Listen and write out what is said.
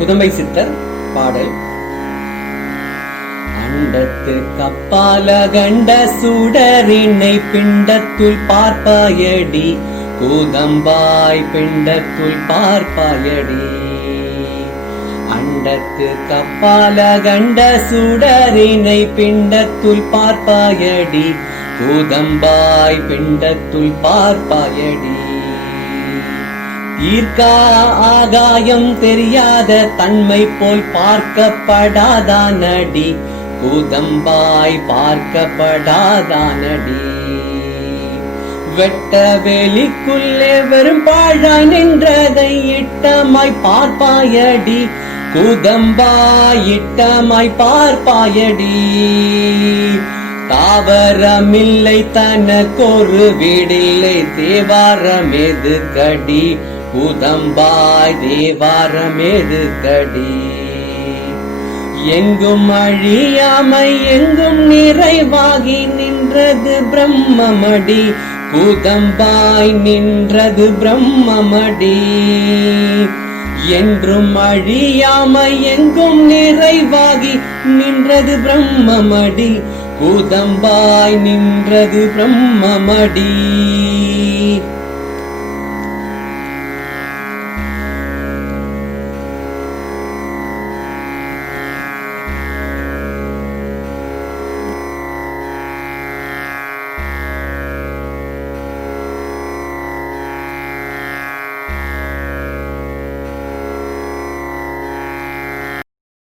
குதம்பை சித்தர் பாடல். அண்டத்து கப்பால கண்ட சுடரினை பிண்டத்துள் பார்ப்பாயடி, கூதம்பாய் பிண்டத்துள் பார்ப்பாயடி. அண்டத்து கப்பால கண்ட சுடரினை பிண்டத்துள் பார்ப்பாயடி, கூதம்பாய் பிண்டத்துள் பார்ப்பாயடி. தீர்க்கா ஆகாயம் தெரியாத தன்மை போல் பார்க்கப்படாதானடி, கூதம்பாய் பார்க்கப்படாதானடி. வெட்ட வெளிக்குள்ளே வெறும் பாழாய் நின்றதை இட்டமாய் பார்ப்பாயடி, கூதம்பாய் இட்டமாய் பார்ப்பாயடி. தாவரமில்லை தனக்கொரு வீடில்லை, தேவாரமேது கடி, கூதம்பாய் தேவாரமேது கடி. எங்கும் அழியாமை எங்கும் நிறைவாகி நின்றது பிரம்மமடி, கூதம்பாய் நின்றது பிரம்மமடி. என்றும் அழியாமை எங்கும் நிறைவாகி நின்றது பிரம்மமடி, கூதம்பாய் நின்றது பிரம்மமடி.